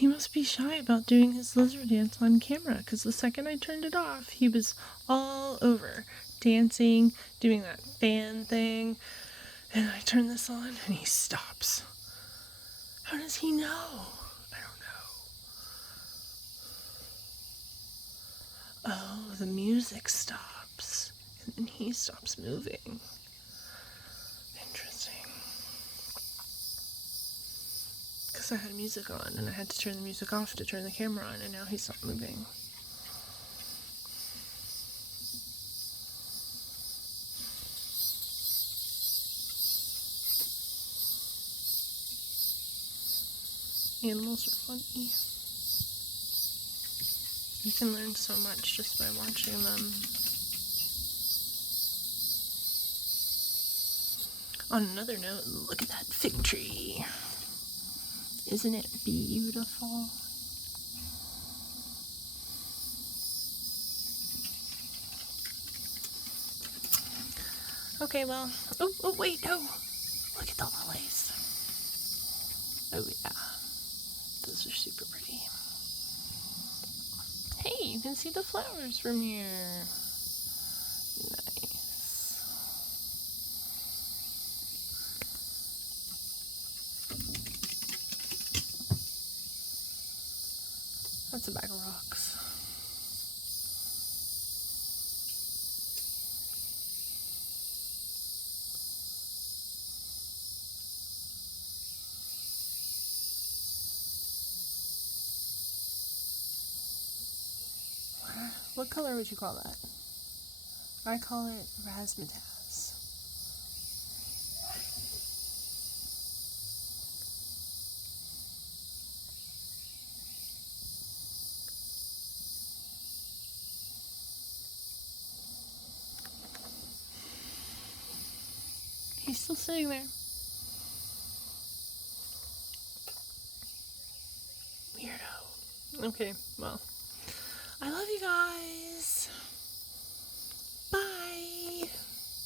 He must be shy about doing his lizard dance on camera, because the second I turned it off, he was all over, dancing, doing that fan thing, and I turn this on, and he stops. How does he know? I don't know. Oh, the music stops, and then he stops moving. Interesting. Because I had music on, and I had to turn the music off to turn the camera on, and now he's not moving. Animals are funny. You can learn so much just by watching them. On another note, look at that fig tree. Isn't it beautiful? Okay, well, oh, wait, no. Look at the lilies. Oh, yeah. Those are super pretty. Hey, you can see the flowers from here. Nice. That's a bag of rocks. What color would you call that? I call it razzmatazz. He's still sitting there. Weirdo. Okay, well, I love you guys.